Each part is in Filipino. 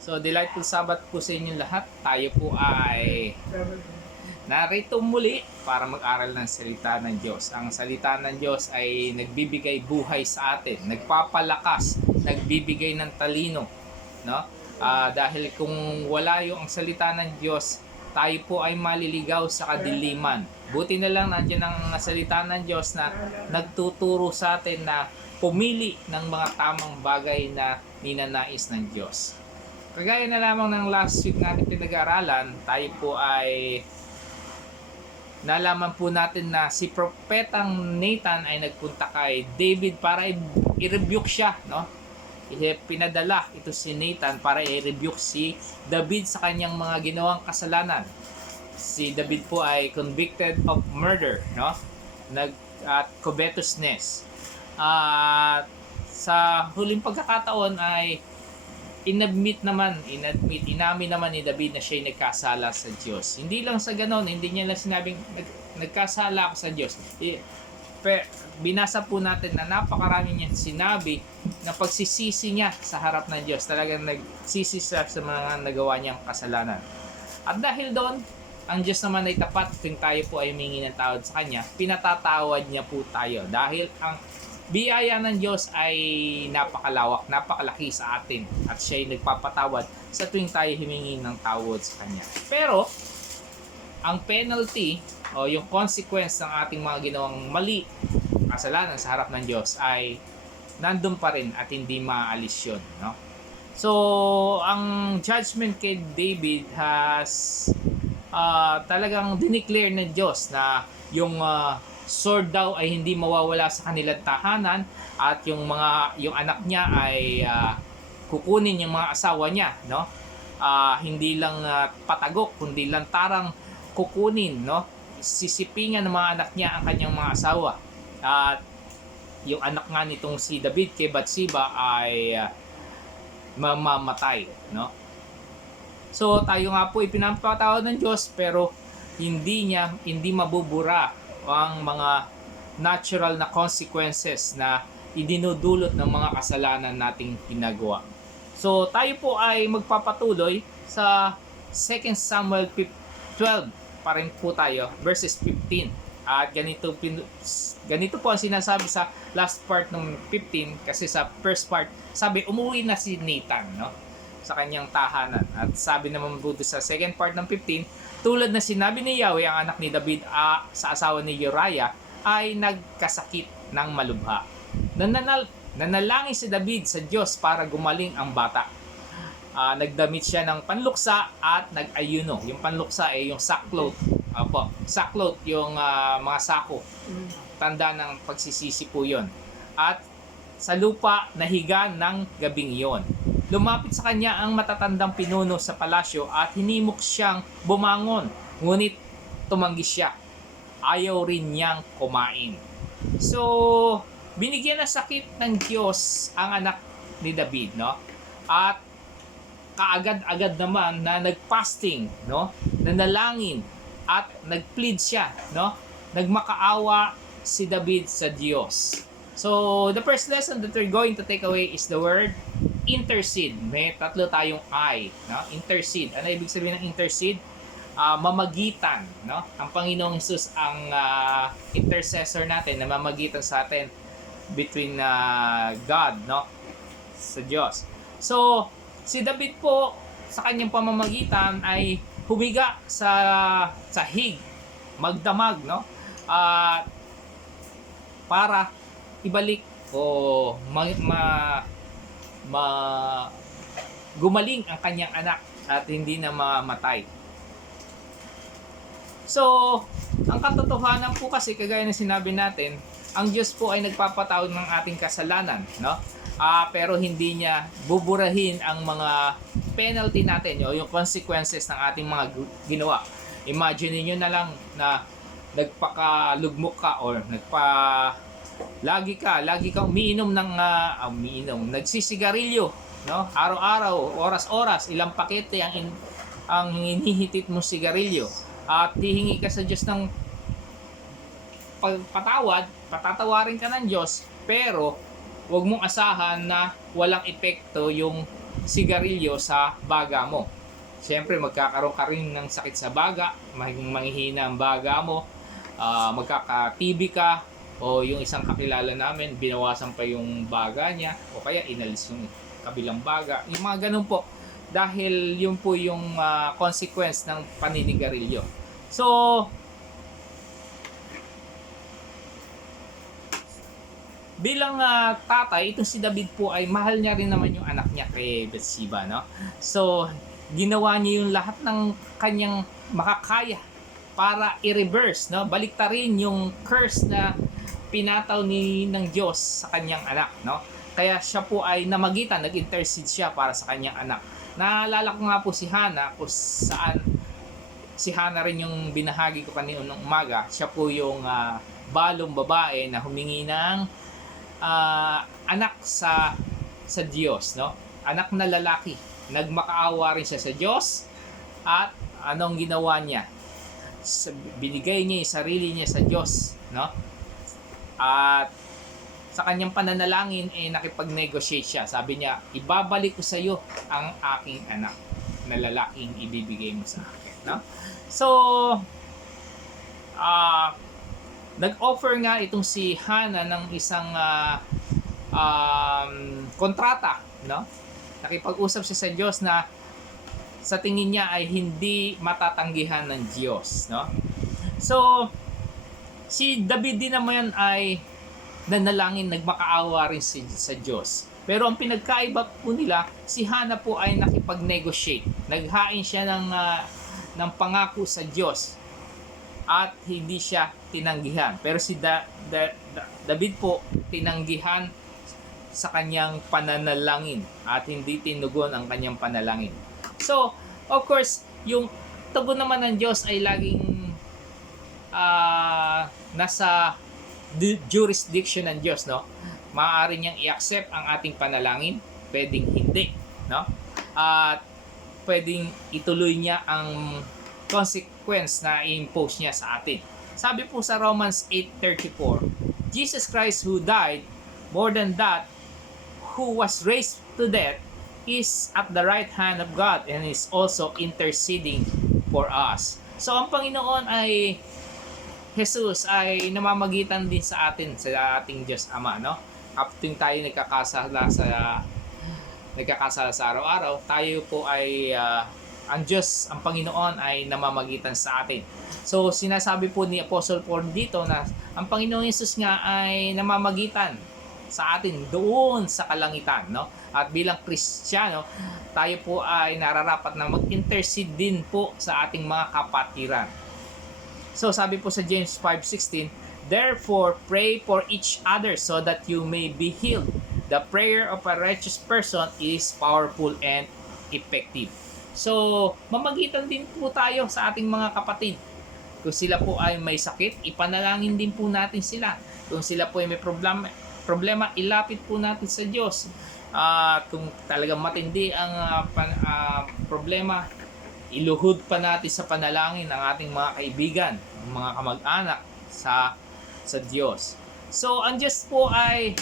So, delightful Sabbath po sa inyong lahat. Tayo po ay narito muli para mag-aral ng salita ng Diyos. Ang salita ng Diyos ay nagbibigay buhay sa atin, nagpapalakas, nagbibigay ng talino, no? Dahil kung wala yung ang salita ng Diyos, tayo po ay maliligaw sa kadiliman. Buti na lang nandiyan ang salita ng Diyos na nagtuturo sa atin na pumili ng mga tamang bagay na ninanais ng Diyos. Kagaya na lamang ng last week natin pinag-aaralan, tayo po ay nalaman po natin na si Propetang Nathan ay nagpunta kay David para i-rebuke siya, no? Pinadala ito si Nathan para i-rebuke si David sa kanyang mga ginawang kasalanan. Si David po ay convicted of murder, no? At covetousness. At sa huling pagkakataon ay inamin naman ni David na siya'y nagkasala sa Diyos. Hindi lang sa ganon, hindi niya lang sinabing nagkasala ako sa Diyos. Binasa po natin na napakarami niya sinabi na pagsisisi niya sa harap ng Diyos. Talagang nagsisi siya sa mga nagawa niyang kasalanan. At dahil doon, ang Diyos naman ay tapat kung tayo po ay humingi ng tawad sa Kanya, pinatatawad niya po tayo. Dahil ang biyaya ng Diyos ay napakalawak, napakalaki sa atin at siya ay nagpapatawad sa tuwing tayo humingi ng tawad sa Kanya. Pero, ang penalty o yung consequence ng ating mga ginawang mali, kasalanan sa harap ng Diyos ay nandun pa rin at hindi maalis yun, no? So, ang judgment kay David has talagang dineclare ng Diyos na yung sword daw ay hindi mawawala sa kanilang tahanan at yung anak niya ay kukunin yung mga asawa niya, no? Hindi lang patagok kundi lang tarang kukunin, no? Sisipingan ng mga anak niya ang kanyang mga asawa. At yung anak nga nitong si David kay Bathsheba ay mamamatay, no? So tayo nga po ipinapatawad ng Diyos pero hindi mabubura ang mga natural na consequences na idinudulot ng mga kasalanan nating ginagawa. So tayo po ay magpapatuloy sa 2 Samuel 12 pa rin po tayo, verses 15. At ganito po ang sinasabi sa last part ng 15 kasi sa first part, sabi umuwi na si Nathan, no? Sa kanyang tahanan. At sabi naman po sa second part ng 15, tulad na sinabi ni Yahweh, ang anak ni David sa asawa ni Uriah ay nagkasakit ng malubha. Nanalangin si David sa Diyos para gumaling ang bata. Nagdamit siya ng panluksa at nag-ayuno. Yung panluksa ay yung sackcloth. Sackcloth yung mga sako. Tanda ng pagsisisi po yun. At sa lupa nahiga ng gabing yon. Lumapit sa kanya ang matatandang pinuno sa palasyo at hinimok siyang bumangon. Ngunit tumanggi siya. Ayaw rin niyang kumain. So, binigyan ng sakit ng Diyos ang anak ni David, no? At kaagad-agad naman na nagfasting, no? Nanalangin at nagplead siya, no? Nagmakaawa si David sa Diyos. So, the first lesson that we're going to take away is the word intercede. May tatlo tayong I, no? Intercede. Ano ibig sabihin ng intercede? Mamagitan, no? Ang Panginoong Hesus ang intercessor natin na mamagitan sa atin between God, no? Sa Diyos. So, si David po sa kanyang pamamagitan ay humiga sa sahig, magdamag, no? Para ibalik o gumaling ang kanyang anak at hindi na mamatay. So, ang katotohanan po kasi kagaya ng sinabi natin, ang Diyos po ay nagpapatawad ng ating kasalanan, no? Pero hindi niya buburahin ang mga penalty natin o yung consequences ng ating mga ginawa. Imagine niyo na lang na nagpakalugmok ka or lagi ka umiinom ng nagsisigarilyo, no? Araw-araw, oras-oras, ilang pakete ang hinihitit mo sigarilyo at hihingi ka sa Diyos ng patatawarin ka ng Diyos, pero huwag mong asahan na walang epekto yung sigarilyo sa baga mo. Siyempre, magkakaroon ka rin ng sakit sa baga, manghihina ang baga mo, magkaka-TB ka, o yung isang kakilala namin, binawasan pa yung baga niya, o kaya inalis yung kabilang baga. Yung mga ganun po, dahil yun po yung consequence ng paninigarilyo. So, bilang tatay, itong si David po ay mahal niya rin naman yung anak niya kay Bathsheba, no? So, ginawa niya yung lahat ng kanyang makakaya para i-reverse, no? Baliktarin yung curse na pinataw ng Diyos sa kanyang anak, no? Kaya siya po ay namagitan, nag-intercede siya para sa kanyang anak. Naalala ko nga po si Hannah, kung saan si Hannah rin yung binahagi ko kanina nung umaga. Siya po yung balong babae na humingi ng anak sa Diyos, no? Anak na lalaki. Nagmakaawa rin siya sa Diyos, at anong ginawa niya? Binigay niya yung sarili niya sa Diyos, no? At sa kanyang pananalangin nakipag-negotiate siya. Sabi niya, ibabalik ko sa iyo ang aking anak na lalaking ibibigay mo sa akin, no? So, nag-offer nga itong si Hannah ng isang kontrata, no? Nakipag-usap siya sa Diyos na sa tingin niya ay hindi matatanggihan ng Diyos, no? So, si David din naman ay nanalangin, nagmakaawa rin sa Diyos. Pero ang pinagkaiba po nila, si Hannah po ay nakipag-negotiate. Naghain siya ng pangako sa Diyos at hindi siya tinanggihan. Pero si David po tinanggihan sa kanyang pananalangin at hindi tinugon ang kanyang panalangin. So, of course, yung tugon naman ng Diyos ay laging nasa jurisdiction ng Diyos, no? Maaari niyang i-accept ang ating panalangin, pwedeng hindi, no? At pwedeng ituloy niya ang consequence na i-impose niya sa atin. Sabi po sa Romans 8:34, Jesus Christ who died, more than that, who was raised to death, is at the right hand of God and is also interceding for us. So ang Panginoon ay Jesus ay namamagitan din sa atin, sa ating Diyos Ama, no? Kapag tayo nagkakasala sa araw-araw, tayo po ay ang Diyos, ang Panginoon ay namamagitan sa atin. So sinasabi po ni Apostle Paul dito na ang Panginoong Jesus nga ay namamagitan sa atin doon sa kalangitan, no? At bilang Kristiyano, tayo po ay nararapat na mag-intercede din po sa ating mga kapatiran. So sabi po sa James 5:16, therefore pray for each other so that you may be healed. The prayer of a righteous person is powerful and effective. So mamagitan din po tayo sa ating mga kapatid. Kung sila po ay may sakit, ipanalangin din po natin sila. Kung sila po ay may problema, ilapit po natin sa Diyos. Kung talagang matindi ang problema, iluhod pa natin sa panalangin ang ating mga kaibigan, mga kamag-anak sa Diyos. So, ang Diyos po ay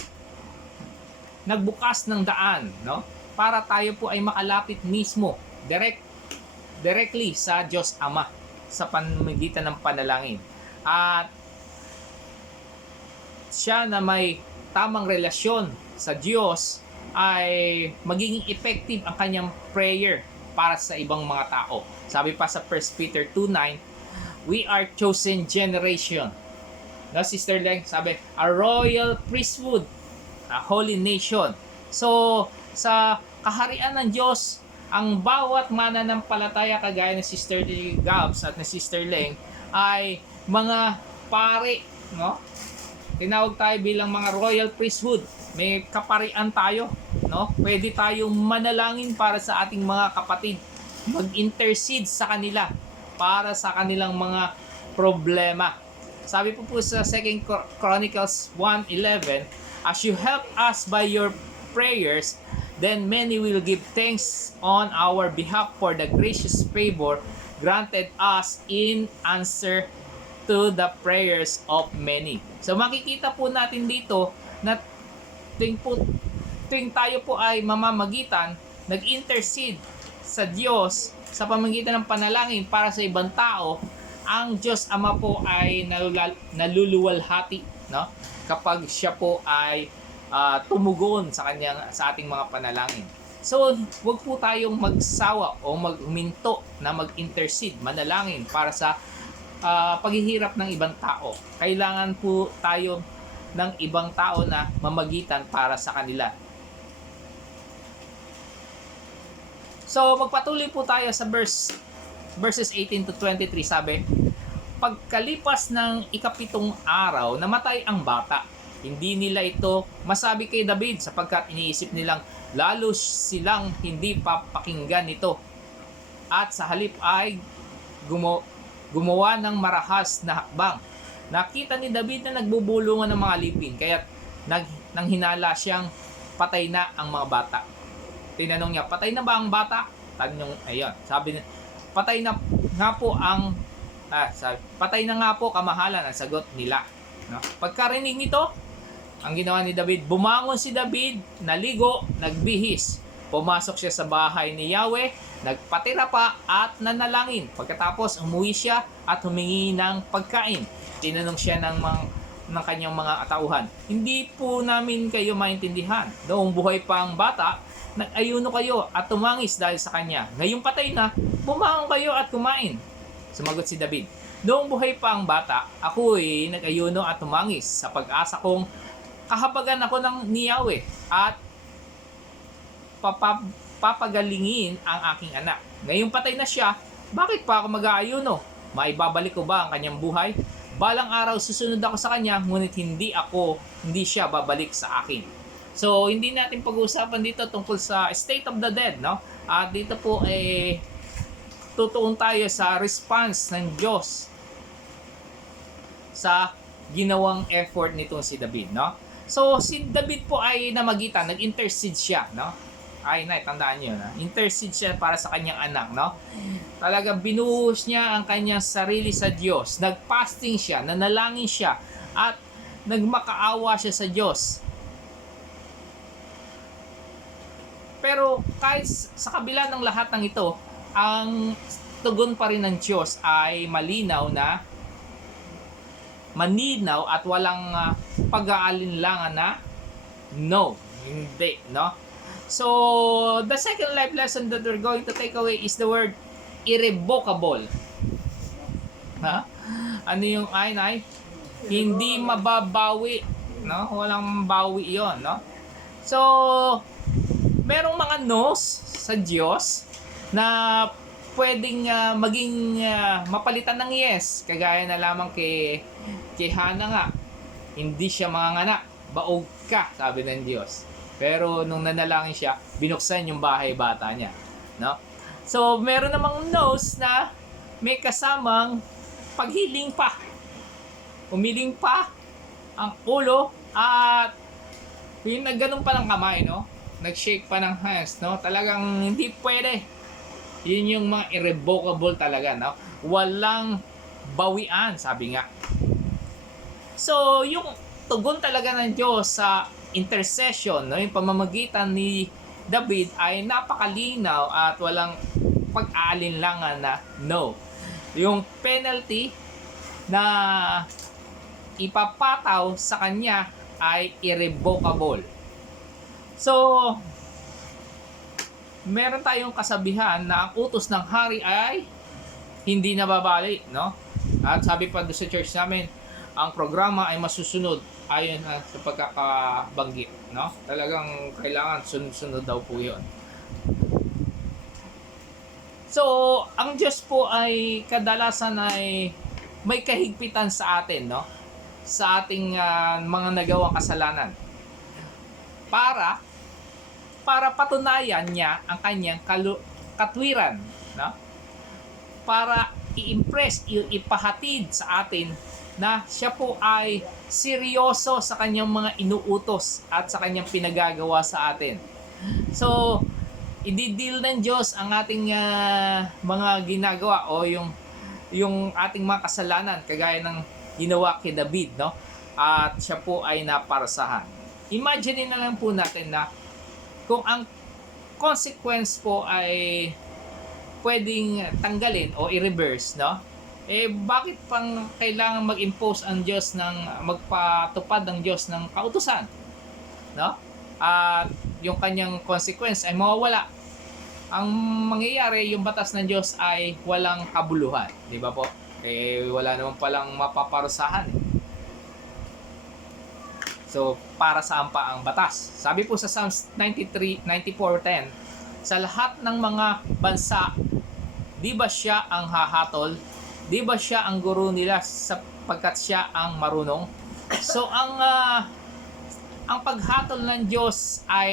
nagbukas ng daan, no? Para tayo po ay makalapit mismo, directly sa Diyos Ama sa pamamagitan ng panalangin. At siya na may tamang relasyon sa Diyos ay magiging effective ang kanyang prayer para sa ibang mga tao. Sabi pa sa 1 Peter 2:9, we are chosen generation. No, Sister Leng, sabi, a royal priesthood, a holy nation. So, sa kaharian ng Diyos, ang bawat mananampalataya kagaya ni Sister Gabs at ni Sister Leng ay mga pare, no? Tinawag tayo bilang mga royal priesthood. May kaparian tayo, no? Pwede tayong manalangin para sa ating mga kapatid. Mag-intercede sa kanila para sa kanilang mga problema. Sabi po sa 2 Chronicles 1:11, as you help us by your prayers, then many will give thanks on our behalf for the gracious favor granted us in answer to the prayers of many. So makikita po natin dito na tuwing tayo po ay mamamagitan, nag-intercede sa Diyos sa pamamagitan ng panalangin para sa ibang tao, ang Diyos Ama po ay naluluwalhati, no? Kapag siya po ay tumugon sa ating mga panalangin. So, wag po tayong magsawa o magminto na mag-intercede, manalangin para sa paghihirap ng ibang tao. Kailangan po tayo ng ibang tao na mamagitan para sa kanila. So, magpatuloy po tayo sa verses 18 to 23. Sabi, pagkalipas ng ikapitong araw, namatay ang bata. Hindi nila ito masabi kay David sapagkat iniisip nilang lalo silang hindi papakinggan nito. At sa halip ay gumawa ng marahas na hakbang. Nakita ni David na nagbubulungan ng mga alipin, kaya nang hinala siyang patay na ang mga bata. Tinanong niya, patay na ba ang bata? Sabi niya, patay na nga po patay na nga po kamahalan ang sagot nila. No? Pagkarinig nito, ang ginawa ni David, bumangon si David, naligo, nagbihis. Pumasok siya sa bahay ni Yahweh, nagpatira pa at nanalangin. Pagkatapos, umuwi siya at humingi ng pagkain. Tinanong siya ng kanyang mga atauhan, hindi po namin kayo maintindihan. Noong buhay pa ang bata, nag-ayuno kayo at tumangis dahil sa kanya. Ngayong patay na, bumangon kayo at kumain. Sumagot si David, noong buhay pa ang bata, ako'y nag-ayuno at tumangis sa pag-asa kong kahabagan ako ni Yahweh at papagalingin ang aking anak. Ngayong patay na siya, bakit pa ako mag-aayuno? Maibabalik ko ba ang kanyang buhay? Balang araw susunod ako sa kanya, ngunit hindi siya babalik sa akin. So, hindi natin pag-uusapan dito tungkol sa state of the dead, no? At dito po tutuon tayo sa response ng Diyos sa ginawang effort nitong si David, no? So, si David po ay namagitan, nag-intercede siya, no? Tandaan niyo, na intercede siya para sa kanyang anak, no? Talagang binuhos niya ang kanyang sarili sa Diyos. Nag-fasting siya, nanalangin siya, at nagmakaawa siya sa Diyos. Pero kahit sa kabila ng lahat ng ito, ang tugon pa rin ng Diyos ay malinaw at walang pag-aalinlangan na no, hindi, no? So, the second life lesson that we're going to take away is the word irrevocable. Ano yung ay? Hindi mababawi, no? Walang bawi 'yon, no? So, merong mga no's sa Diyos na pwedeng maging mapalitan ng yes, kagaya na lamang kay Hana nga, hindi siya manganganak, baog ka, sabi ng Diyos. Pero nung nanalangin siya, binuksan yung bahay bata niya, no? So, meron namang no's na may kasamang paghiling pa. Umiling pa ang ulo at ganun pa ng kamay, no? Nag-shake pa ng hands, no? Talagang hindi pwede. Yun yung mga irrevocable talaga, no? Walang bawian, sabi nga. So, yung tugon talaga ng Diyos sa intercession, no? Yung pamamagitan ni David ay napakalinaw at walang pag-aalinlangan na no. Yung penalty na ipapataw sa kanya ay irrevocable. So, meron tayong kasabihan na ang utos ng hari ay hindi nababali, no? At sabi pa doon sa church namin, ang programa ay masusunod ayon sa pagkakabanggit, no? Talagang kailangan sunod-sunod daw po 'yon. So, ang Diyos po ay kadalasan ay may kahigpitan sa atin, no? Sa ating mga nagawang kasalanan. Para patunayan niya ang kanyang katwiran, no? Para i-impress, ipahatid sa atin na siya po ay seryoso sa kanyang mga inuutos at sa kanyang pinagagawa sa atin. So, i-deal ng Diyos ang ating mga ginagawa o yung ating mga kasalanan kagaya ng ginawa kay David, no? At siya po ay naparasahan. Imagine na lang po natin na kung ang consequence po ay pwedeng tanggalin o i-reverse, no? Bakit pang kailangan mag-impose ang Diyos ng magpatupad ang Diyos ng kautusan, no? At yung kanyang consequence ay mawawala. Ang mangyayari, yung batas ng Diyos ay walang kabuluhan, di ba po? Wala naman palang mapaparusahan. So, para saan pa ang batas? Sabi po sa Psalms 94:10, sa lahat ng mga bansa, di ba siya ang hahatol? Di ba siya ang guro nila sapagkat siya ang marunong? So, ang paghatol ng Diyos ay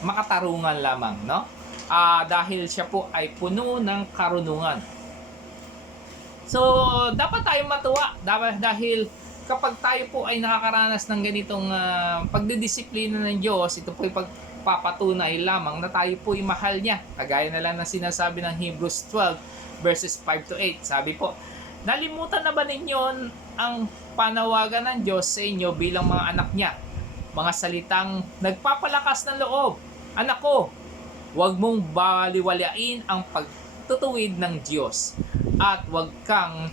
makatarungan lamang, no? Dahil siya po ay puno ng karunungan. So, dapat tayong matuwa dahil kapag tayo po ay nakakaranas ng ganitong pagdidisiplina ng Diyos, ito po ay pagpapatunay lamang na tayo po ay mahal niya. Kagaya na lang ng sinasabi ng Hebrews 12 verses 5 to 8. Sabi po, nalimutan na ba ninyo ang panawagan ng Diyos sa inyo bilang mga anak niya? Mga salitang nagpapalakas ng loob. Anak ko, huwag mong baliwalain ang pagtutuwid ng Diyos at huwag kang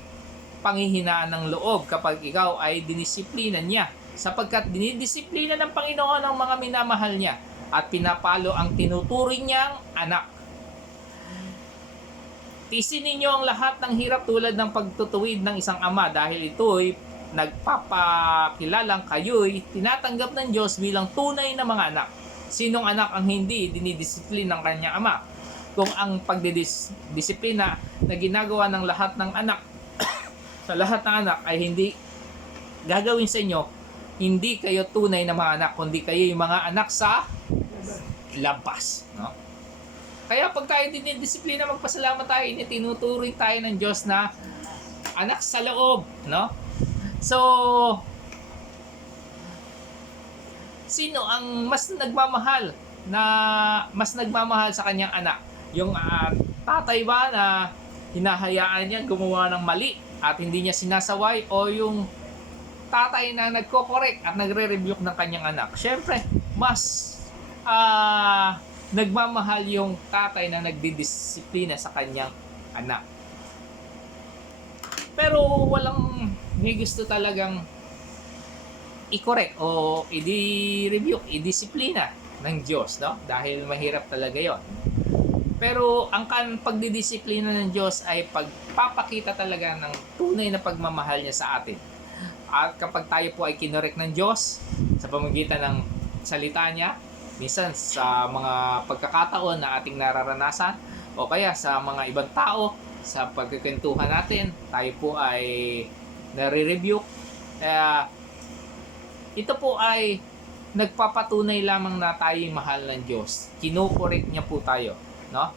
panghihinaan ng loob kapag ikaw ay dinisiplina niya, sapagkat dinidisiplina ng Panginoon ang mga minamahal niya at pinapalo ang tinuturing niyang anak. Tiisin ninyo ang lahat ng hirap tulad ng pagtutuwid ng isang ama dahil ito'y nagpapakilalang kayo'y tinatanggap ng Diyos bilang tunay na mga anak. Sinong anak ang hindi dinidisiplina ng kanyang ama? Kung ang pagdidisiplina na ginagawa ng lahat ng anak sa lahat ng anak ay hindi gagawin sa inyo, hindi kayo tunay na mga anak, kundi kayo yung mga anak sa labas, no? Kaya pag tayo dinidisiplina, magpasalamat tayo, itinuturing tayo ng Diyos na anak sa loob, no? So, sino ang mas nagmamahal sa kanyang anak? Yung tatay ba na hinahayaan niya gumawa ng mali at hindi niya sinasaway, o yung tatay na nagko-correct at nagre-rebuke ng kanyang anak? Siyempre, mas nagmamahal yung tatay na nagdidisiplina sa kanyang anak. Pero may gusto talagang i-correct o i-rebuke, i-disiplina ng Diyos, no? Dahil mahirap talaga yon. Pero ang pagdidisiplina ng Diyos ay pagpapakita talaga ng tunay na pagmamahal niya sa atin. At kapag tayo po ay kinorek ng Diyos sa pamamagitan ng salita niya, minsan sa mga pagkakataon na ating nararanasan o kaya sa mga ibang tao, sa pagkikwentuhan natin, tayo po ay nare-rebuke. Ito po ay nagpapatunay lamang na tayo yung mahal ng Diyos. Kinokorek niya po tayo, no?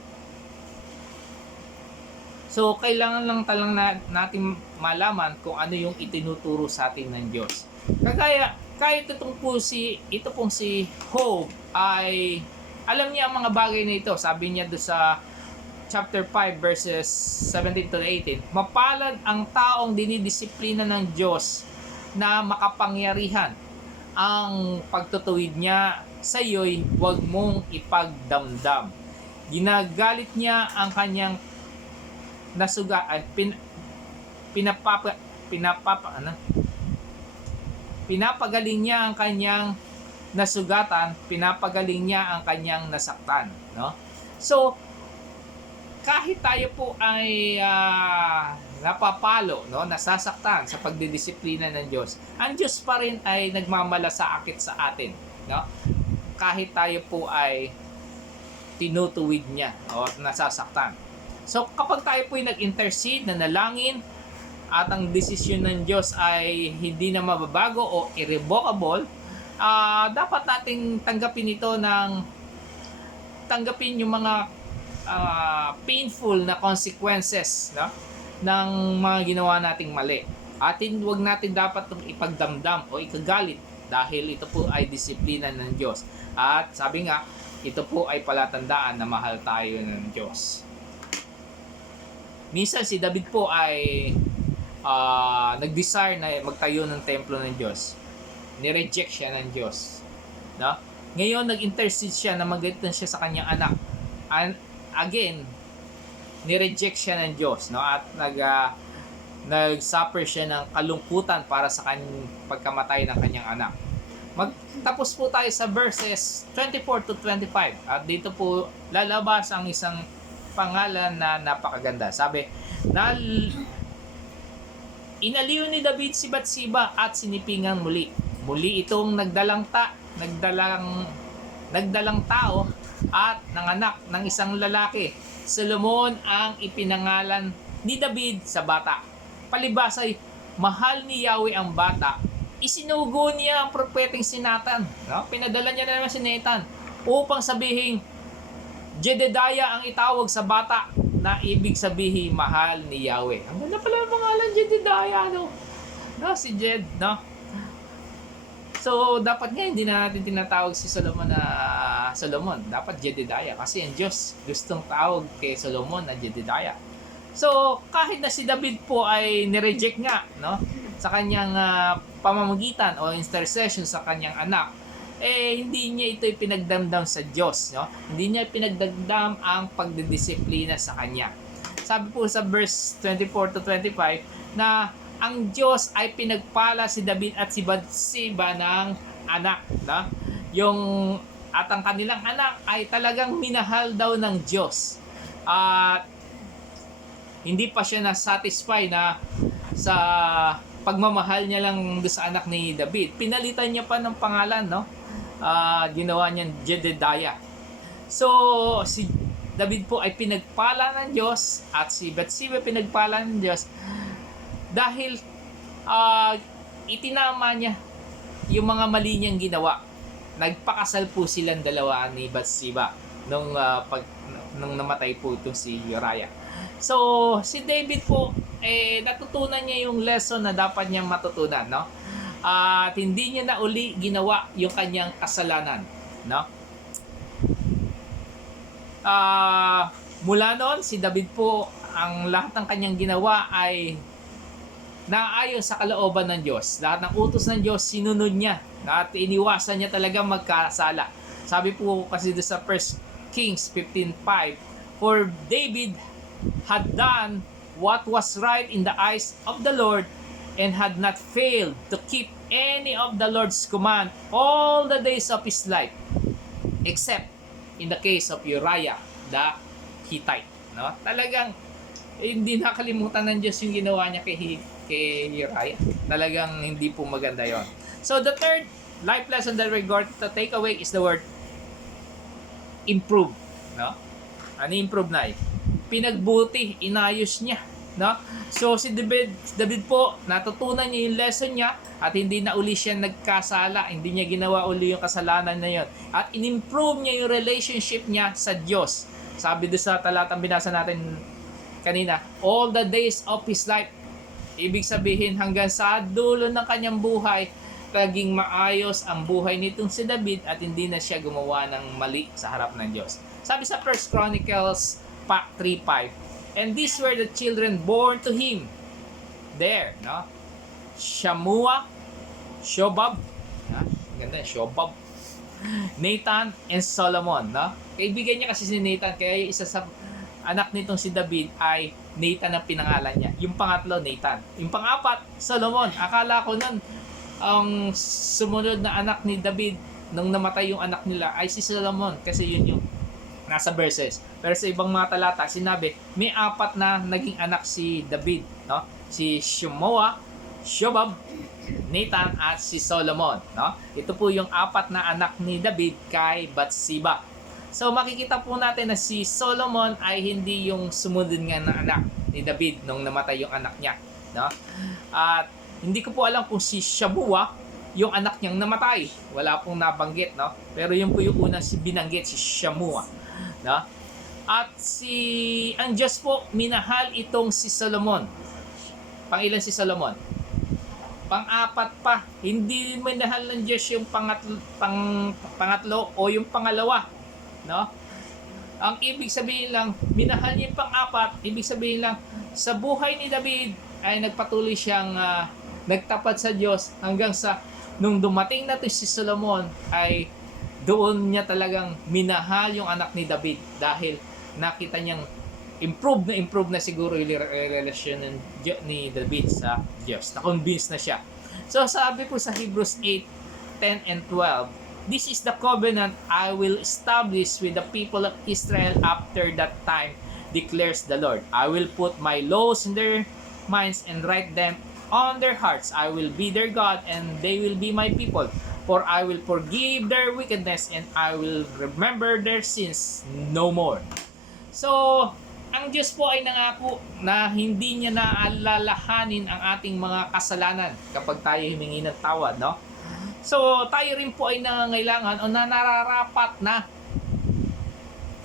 So, kailangan lang natin malaman kung ano yung itinuturo sa atin ng Diyos. Kahit ito pong si Job ay alam niya ang mga bagay na ito. Sabi niya doon sa chapter 5 verses 17 to 18, mapalad ang taong dinidisiplina ng Diyos na makapangyarihan. Ang pagtutuwid niya sa iyo'y huwag mong ipagdamdam. Ginagalit niya ang kanyang pinapagaling niya ang kanyang nasugatan, pinapagaling niya ang kanyang nasaktan, no? So, kahit tayo po ay napapalo, no, nasasaktan sa pagdidisiplina ng Diyos, ang Diyos pa rin ay nagmamalasakit sa atin, no? Kahit tayo po ay tinutuwid niya o nasasaktan. So, kapag tayo po ay nag-intercede, nanalangin, at ang desisyon ng Diyos ay hindi na mababago o irrevocable, dapat nating tanggapin yung mga painful na consequences, no, ng mga ginawa nating mali. Huwag natin dapat ipagdamdam o ikagalit dahil ito po ay disiplina ng Diyos. At sabi nga, ito po ay palatandaan na mahal tayo ng Diyos. Minsan si David po ay nag-desire na magtayo ng templo ng Diyos. Nireject siya ng Diyos, no? Ngayon, nag-intercede siya na magitan siya sa kanyang anak. And again, nireject siya ng Diyos, no? At nag-suffer siya ng kalungkutan para sa kanyang pagkamatay ng kanyang anak. Magtapos po tayo sa verses 24 to 25. At dito po lalabas ang isang pangalan na napakaganda. Sabi, inaliw ni David si Bathsheba at sinipingan muli. Muli itong nagdalang tao at nanganak ng isang lalaki. Solomon ang ipinangalan ni David sa bata. Palibas ay mahal ni Yahweh ang bata. Isinugo niya ang propeteng si Nathan. No? Pinadala niya na naman si Nathan upang sabihin, Jedediah ang itawag sa bata, na ibig sabihin mahal ni Yahweh. Ang ganda pala ang pangalan Jedediah, no? Si Jed, no? So, dapat nga hindi na natin tinatawag si Solomon na Solomon. Dapat Jedediah. Kasi ang Diyos gustong tawag kay Solomon na Jedediah. So, kahit na si David po ay nireject nga, no? Sa kanyang pamamagitan o intercession sa kanyang anak, hindi niya ito ipinagdamdam sa Diyos, no? Hindi niya ipinagdamdam ang pagdidisiplina sa kanya. Sabi po sa verse 24 to 25 na ang Diyos ay pinagpala si David at si Bathsheba ng anak, no? At ang kanilang anak ay talagang minahal daw ng Diyos. At hindi pa siya na-satisfy na sa pagmamahal niya lang sa anak ni David. Pinalitan niya pa ng pangalan, no? Ginawa niyang Jedediah. So, si David po ay pinagpala ng Diyos at si Bathsheba pinagpala ng Diyos dahil itinama niya yung mga mali niyang ginawa. Nagpakasal po silang dalawa ni Bathsheba nung namatay po itong si Uriah. So, si David po, natutunan niya yung lesson na dapat niyang matutunan, no? At hindi niya na uli ginawa yung kanyang kasalanan, no? Mula noon, si David po, ang lahat ng kanyang ginawa ay naayon sa kalooban ng Diyos. Lahat ng utos ng Diyos, sinunod niya. At iniwasan niya talaga magkasala. Sabi po kasi sa 1 Kings 15:5, for David had done what was right in the eyes of the Lord and had not failed to keep any of the Lord's command all the days of his life, except in the case of Uriah the Hittite. No? Talagang hindi nakalimutan ng Diyos yung ginawa niya kay Uriah. Talagang hindi po maganda yon. So the third life lesson that we're going to take away is the word improve. No? Ano improve na pinagbuti, inayos niya, no? So si David po, natutunan niya yung lesson niya at hindi na uli siya nagkasala, hindi niya ginawa uli yung kasalanan na yon. At in-improve niya yung relationship niya sa Diyos. Sabi doon sa talatang binasa natin kanina, all the days of his life. Ibig sabihin hanggang sa dulo ng kanyang buhay, naging maayos ang buhay nitong si David at hindi na siya gumawa ng mali sa harap ng Diyos. Sabi sa 1 Chronicles 3:5, and these were the children born to him there, no? Shammua, Shobab, ganda, Shobab, Nathan, and Solomon, no? Kaibigan niya kasi si Nathan, kaya yung isa sa anak nitong si David ay Nathan ang pinangalan niya. Yung pangatlo, Nathan. Yung pangapat, Solomon. Akala ko nun, ang sumunod na anak ni David nung namatay yung anak nila ay si Solomon, kasi yun yung nasa verses. Pero sa ibang mga talata, sinabi, may apat na naging anak si David, no? Si Shammua, Shobab, Nathan, at si Solomon, no? Ito po yung apat na anak ni David kay Bathsheba. So makikita po natin na si Solomon ay hindi yung sumunod nga na anak ni David nung namatay yung anak niya, no? At hindi ko po alam kung si Shammua yung anak niyang namatay. Wala pong nabanggit, no? Pero yun po yung unang binanggit, si Shammua, no? At ang Diyos po minahal itong si Solomon. Pangilan si Solomon? Pang-apat pa. Hindi minahal ng Diyos yung pangatlo o yung pangalawa, no? Ang ibig sabihin lang, minahal niya yung pang-apat. Ibig sabihin lang, sa buhay ni David ay nagpatuloy siyang nagtapat sa Diyos hanggang sa nung dumating na si Solomon ay doon niya talagang minahal yung anak ni David dahil nakita niyang improve na siguro yung relasyon ni David sa Diyos. Na-convince na siya. So sabi po sa Hebrews 8:10 and 12, "This is the covenant I will establish with the people of Israel after that time, declares the Lord. I will put my laws in their minds and write them on their hearts. I will be their God and they will be my people. For I will forgive their wickedness and I will remember their sins no more." So, ang Diyos po ay nangako na hindi niya naalalahanin ang ating mga kasalanan kapag tayo humingi ng tawad, no? So, tayo rin po ay nangangailangan o nararapat na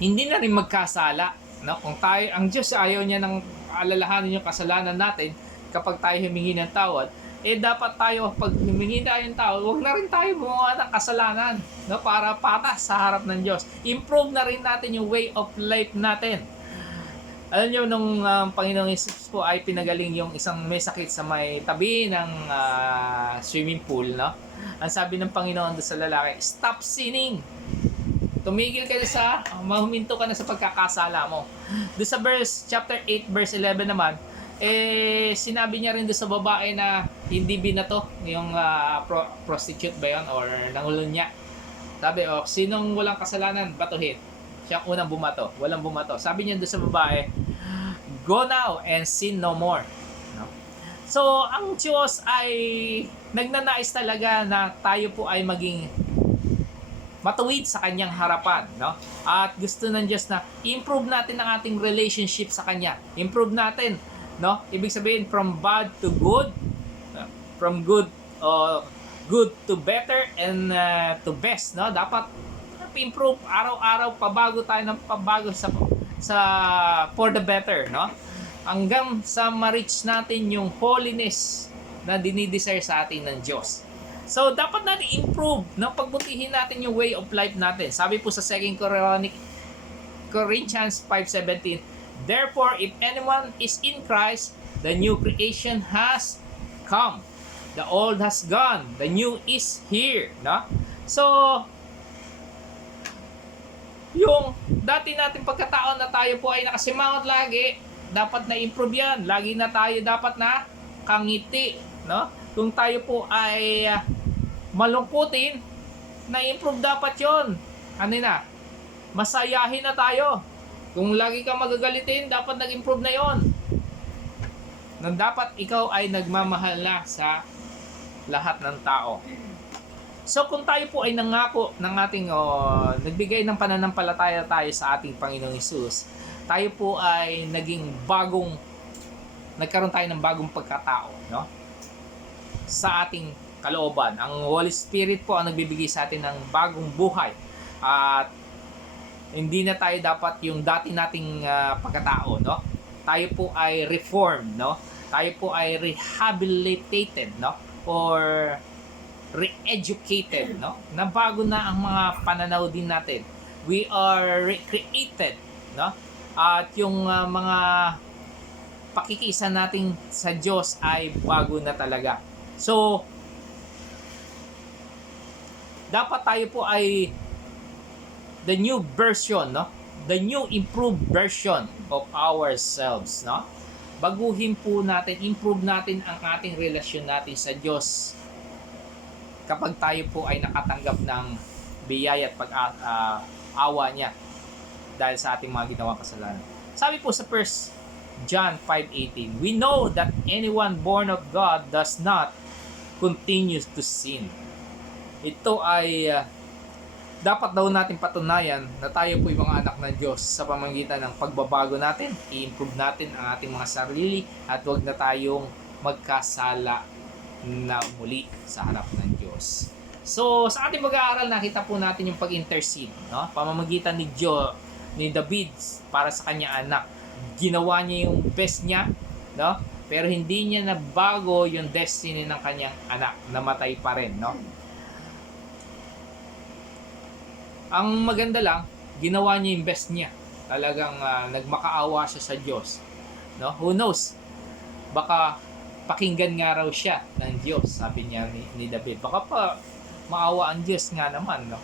hindi na rin magkasala, no? Kung tayo, ang Diyos ayaw niya nang alalahanin yung kasalanan natin kapag tayo humingi ng tawad, dapat tayo, pag humingi tayo ng tawad, huwag na rin tayo gumawa ng kasalanan, no? Para patas sa harap ng Diyos. Improve na rin natin yung way of life natin. Alam niyo, nung Panginoong Hesus po ay pinagaling yung isang may sakit sa may tabi ng swimming pool, no? Ang sabi ng Panginoon doon sa lalaki, "Stop sinning. Tumigil ka na mahuminto ka na sa pagkakasala mo." Doon sa chapter 8, verse 11 naman, sinabi niya rin doon sa babae na hindi binato, yung prostitute ba yun, or nangulong niya. Sabi, sinong walang kasalanan, batuhin. Siya ang unang bumato, walang bumato. Sabi niya doon sa babae, "Go now and sin no more." No? So, ang Diyos ay nagnanais talaga na tayo po ay maging matuwid sa kanyang harapan, no? At gusto ng Diyos na improve natin ang ating relationship sa kanya. Improve natin, no? Ibig sabihin from bad to good, from good to better and to best, no? Dapat improve araw-araw, pabago tayo ng pabago sa for the better, no? Hanggang sa ma-reach natin yung holiness na dinidesire sa atin ng Diyos. So, dapat natin improve, no? Pagbutihin natin yung way of life natin. Sabi po sa 2 Corinthians 5:17, "Therefore, if anyone is in Christ, the new creation has come. The old has gone, the new is here." No? So, yung dati nating pagkataon na tayo po ay nakasimangot lagi, dapat na improve yan. Lagi na tayo dapat na kangiti, no? Kung tayo po ay malungkutin, na-improve dapat yon. Ano na? Masayahin na tayo. Kung lagi ka magagalitin, dapat nag-improve na yon. Nang dapat ikaw ay nagmamahal na sa lahat ng tao. So kung tayo po ay nangako ng ating nagbigay ng pananampalataya tayo sa ating Panginoong Hesus, tayo po ay nagkaroon tayo ng bagong pagkatao, no? Sa ating kalooban. Ang Holy Spirit po ang nagbibigay sa atin ng bagong buhay. At hindi na tayo dapat yung dati nating pagkatao, no? Tayo po ay reformed, no? Tayo po ay rehabilitated, no? Or re-educated, no? Na bago na ang mga pananaw din natin. We are recreated, no? At yung mga pakikiisa natin sa Diyos ay bago na talaga. So, dapat tayo po ay the new version, no? The new improved version of ourselves, no? Baguhin po natin, improve natin ang ating relasyon natin sa Diyos kapag tayo po ay nakatanggap ng biyaya at pag-awa niya dahil sa ating mga ginawang kasalanan. Sabi po sa 1 John 5:18, "We know that anyone born of God does not continue to sin." Ito ay dapat daw natin patunayan na tayo po yung mga anak ng Diyos sa pamamagitan ng pagbabago natin, i-improve natin ang ating mga sarili at huwag na tayong magkasala na muli sa harap ng Diyos. So, sa ating pag-aaral, nakita po natin yung pag-intercede, no? Pamamagitan ni David para sa kanyang anak. Ginawa niya yung best niya, no? Pero hindi niya nabago yung destiny ng kanyang anak. Namatay pa rin, no? Ang maganda lang, ginawa niya yung best niya. Talagang nagmakaawa siya sa Diyos, no? Who knows? Baka pakinggan nga raw siya ng Diyos, sabi niya ni David. Baka pa maawa ang Diyos nga naman, no?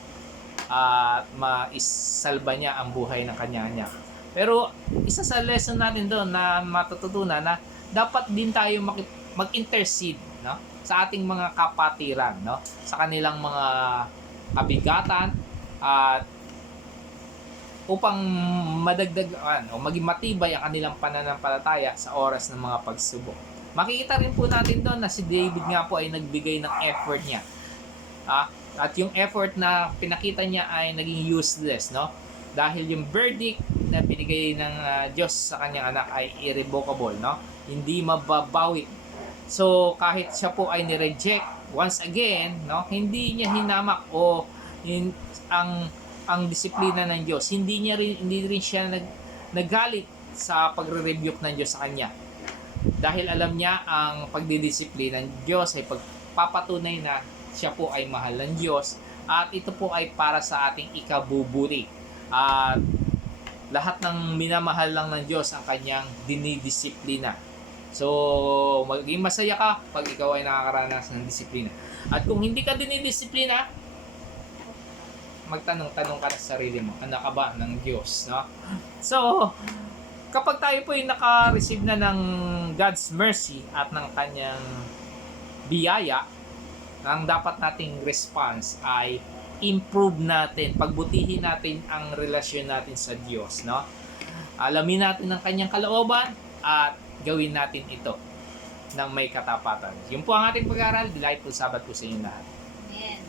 at maisalba niya ang buhay ng kanya anak. Pero isa sa lesson natin doon na matututunan na dapat din tayo mag-intercede, no, sa ating mga kapatiran, no, sa kanilang mga kabigatan at upang madagdagan o maging matibay ang kanilang pananampalataya sa oras ng mga pagsubok. Makikita rin po natin doon na si David nga po ay nagbigay ng effort niya. At yung effort na pinakita niya ay naging useless, no? Dahil yung verdict na binigay ng Diyos sa kanyang anak ay irrevocable, no? Hindi mababawi. So kahit siya po ay ni-reject once again, no, hindi niya hinamak o ang disiplina ng Diyos. Hindi rin siya nagalit sa pagre-rebuke ng Diyos sa kanya. Dahil alam niya ang pagdidisiplina ng Diyos ay pagpapatunay na siya po ay mahal ng Diyos at ito po ay para sa ating ikabubuti. At lahat ng minamahal lang ng Diyos ang kanyang dinidisiplina. So, maging masaya ka pag ikaw ay nakakaranas ng disiplina. At kung hindi ka dinidisiplina, magtanong-tanong ka sa sarili mo, anak ka ba ng Diyos, no? So, kapag tayo po ay naka-receive na ng God's mercy at ng kanyang biyaya, ang dapat nating response ay improve natin, pagbutihin natin ang relasyon natin sa Diyos, no? Alamin natin ang kanyang kalooban at gawin natin ito ng may katapatan. Yun po ang ating pag-aaral. Delightful Sabbath po sa inyo lahat. Amen.